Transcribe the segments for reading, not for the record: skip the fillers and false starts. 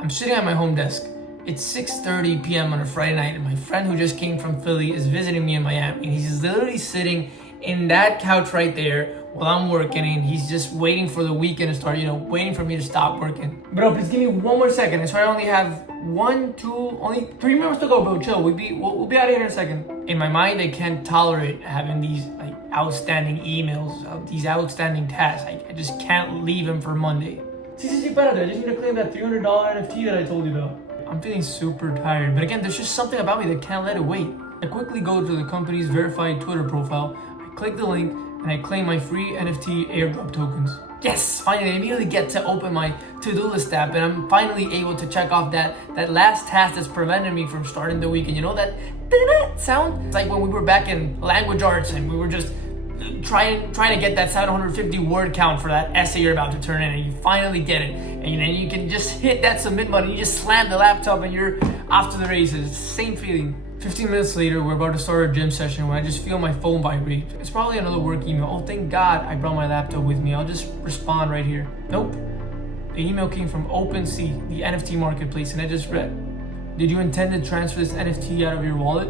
I'm sitting at my home desk. It's 6:30 p.m. on a Friday night, and my friend who just came from Philly is visiting me in Miami. And he's literally sitting in that couch right there while I'm working, and he's just waiting for the weekend to start, waiting for me to stop working. Bro, please give me one more second. I swear I only have only 3 minutes to go, bro. Chill. We'll be out of here in a second. In my mind, I can't tolerate having these outstanding emails, these outstanding tasks. I just can't leave them for Monday. I just need to claim that $300 NFT that I told you about. I'm feeling super tired, but again, there's just something about me that can't let it wait. I quickly go to the company's verified Twitter profile, I click the link, and I claim my free NFT airdrop tokens. Yes! Finally, I immediately get to open my to-do list app, and I'm finally able to check off that last task that's prevented me from starting the weekend. You know that sound? It's like when we were back in language arts and we were just trying to get that 750 word count for that essay you're about to turn in, and you finally get it, and then you can just hit that submit button, you just slam the laptop and you're off to the races. Same feeling. 15 minutes later, we're about to start a gym session when I just feel my phone vibrate. It's probably another work email. Oh, thank God I brought my laptop with me. I'll just respond right here. Nope. The email came from OpenSea, the NFT marketplace, and I just read, "Did you intend to transfer this NFT out of your wallet?"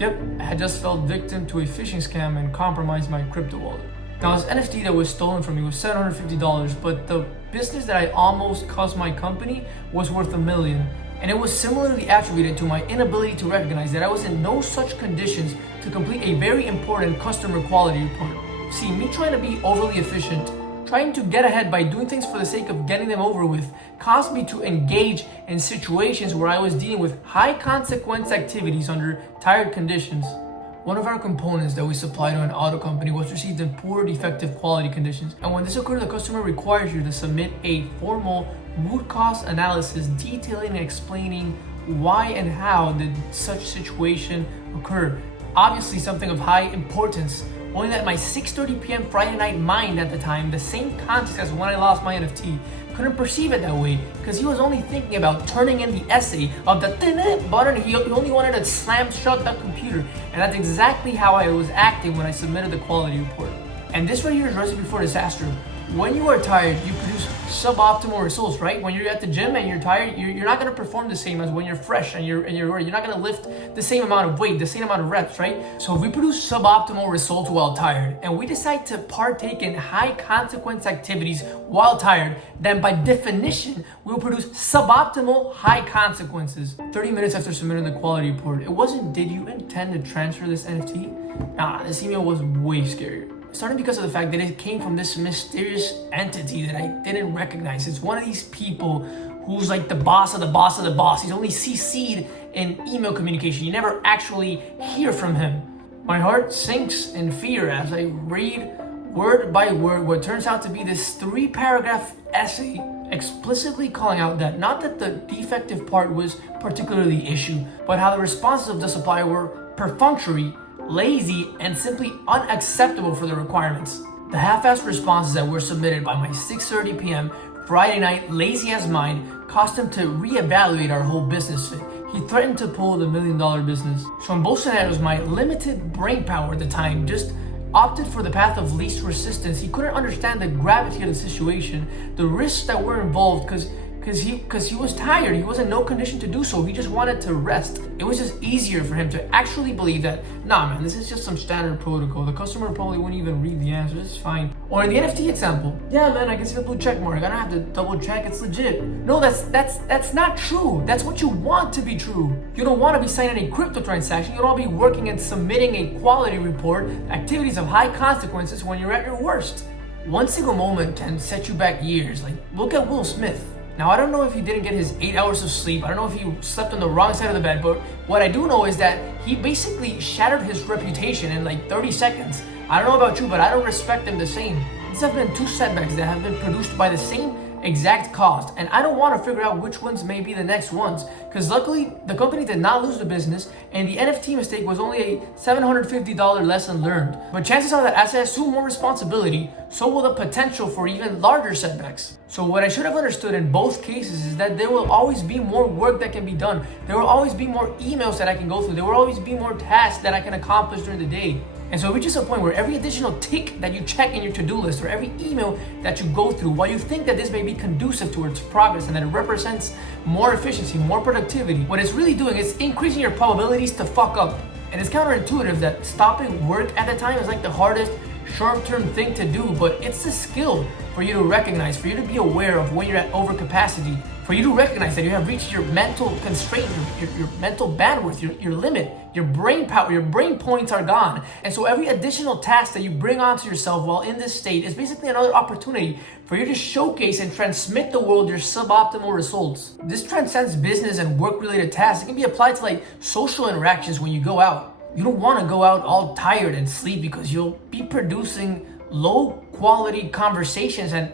Yep, I had just fell victim to a phishing scam and compromised my crypto wallet. Now, this NFT that was stolen from me was $750, but the business that I almost cost my company was worth $1 million. And it was similarly attributed to my inability to recognize that I was in no such conditions to complete a very important customer quality report. See, me trying to be overly efficient, trying to get ahead by doing things for the sake of getting them over with, caused me to engage in situations where I was dealing with high consequence activities under tired conditions. One of our components that we supply to an auto company was received in poor defective quality conditions. And when this occurred, the customer requires you to submit a formal root cause analysis detailing and explaining why and how did such situation occur. Obviously something of high importance, only that my 6:30 p.m. Friday night mind at the time, the same context as when I lost my NFT, couldn't perceive it that way because he was only thinking about turning in the essay of the button. He only wanted to slam shut that computer, and that's exactly how I was acting when I submitted the quality report. And this right here is recipe for disaster. When you are tired, you produce suboptimal results, right? When you're at the gym and you're tired, you're not gonna perform the same as when you're fresh and you're not gonna lift the same amount of weight, the same amount of reps, right? So if we produce suboptimal results while tired, and we decide to partake in high consequence activities while tired, then by definition, we will produce suboptimal high consequences. 30 minutes after submitting the quality report, it wasn't, "Did you intend to transfer this NFT?" Nah, this email was way scarier. Starting because of the fact that it came from this mysterious entity that I didn't recognize. It's one of these people who's like the boss of the boss of the boss. He's only CC'd in email communication. You never actually hear from him. My heart sinks in fear as I read word by word what turns out to be this 3-paragraph essay explicitly calling out that not that the defective part was particularly the issue, but how the responses of the supplier were perfunctory, lazy, and simply unacceptable for the requirements. The half-assed responses that were submitted by my 6:30 p.m. Friday night lazy-ass mind caused him to reevaluate our whole business fit. He threatened to pull the $1 million business. So in both scenarios, my limited brain power at the time just opted for the path of least resistance. He couldn't understand the gravity of the situation, the risks that were involved, because he was tired. He was in no condition to do so. He just wanted to rest. It was just easier for him to actually believe that, nah man, this is just some standard protocol. The customer probably wouldn't even read the answer. It's fine. Or in the NFT example, yeah man, I can see the blue check mark. I don't have to double check. It's legit. No, that's not true. That's what you want to be true. You don't want to be signing a crypto transaction. You don't want to be working and submitting a quality report, activities of high consequences when you're at your worst. One single moment can set you back years. Like, look at Will Smith. Now, I don't know if he didn't get his 8 hours of sleep. I don't know if he slept on the wrong side of the bed, but what I do know is that he basically shattered his reputation in like 30 seconds. I don't know about you, but I don't respect him the same. These have been 2 setbacks that have been produced by the same exact cost, and I don't want to figure out which ones may be the next ones, because luckily the company did not lose the business, and the NFT mistake was only a $750 lesson learned. But chances are that as I assume more responsibility, so will the potential for even larger setbacks. So what I should have understood in both cases is that there will always be more work that can be done. There will always be more emails that I can go through. There will always be more tasks that I can accomplish during the day. And so it reaches a point where every additional tick that you check in your to-do list or every email that you go through, while you think that this may be conducive towards progress and that it represents more efficiency, more productivity, what it's really doing is increasing your probabilities to fuck up. And it's counterintuitive that stopping work at the time is like the hardest short-term thing to do, but it's a skill for you to recognize, for you to be aware of when you're at overcapacity, for you to recognize that you have reached your mental constraint, your mental bandwidth, your limit, your brain power, your brain points are gone. And so every additional task that you bring onto yourself while in this state is basically another opportunity for you to showcase and transmit the world your suboptimal results. This transcends business and work-related tasks. It can be applied to like social interactions when you go out. You don't want to go out all tired and sleep because you'll be producing low quality conversations and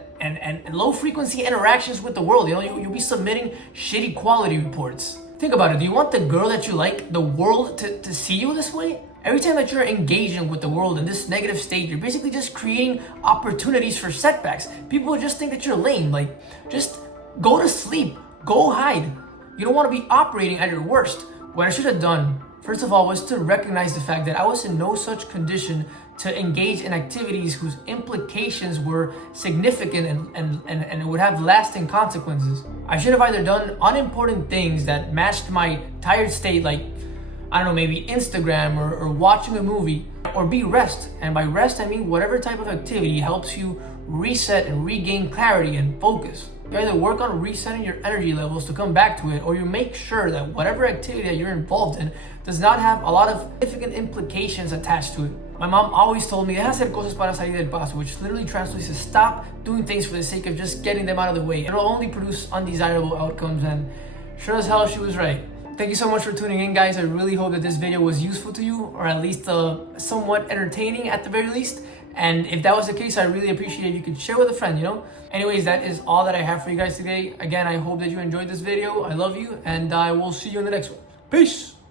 low frequency interactions with the world. You'll be submitting shitty quality reports. Think about it. Do you want the girl that you like, the world, to see you this way? Every time that you're engaging with the world in this negative state, you're basically just creating opportunities for setbacks. People will just think that you're lame. Like, just go to sleep, go hide. You don't want to be operating at your worst. What I should have done, first of all, was to recognize the fact that I was in no such condition to engage in activities whose implications were significant and would have lasting consequences. I should have either done unimportant things that matched my tired state, like, I don't know, maybe Instagram or watching a movie, or be rest. And by rest, I mean whatever type of activity helps you reset and regain clarity and focus. You either work on resetting your energy levels to come back to it, or you make sure that whatever activity that you're involved in does not have a lot of significant implications attached to it. My mom always told me, deja hacer cosas para salir del paso, which literally translates to stop doing things for the sake of just getting them out of the way. It'll only produce undesirable outcomes, and sure as hell she was right. Thank you so much for tuning in, guys. I really hope that this video was useful to you, or at least somewhat entertaining at the very least. And if that was the case, I really appreciate if you could share with a friend, Anyways, that is all that I have for you guys today. Again, I hope that you enjoyed this video. I love you, and I will see you in the next one. Peace!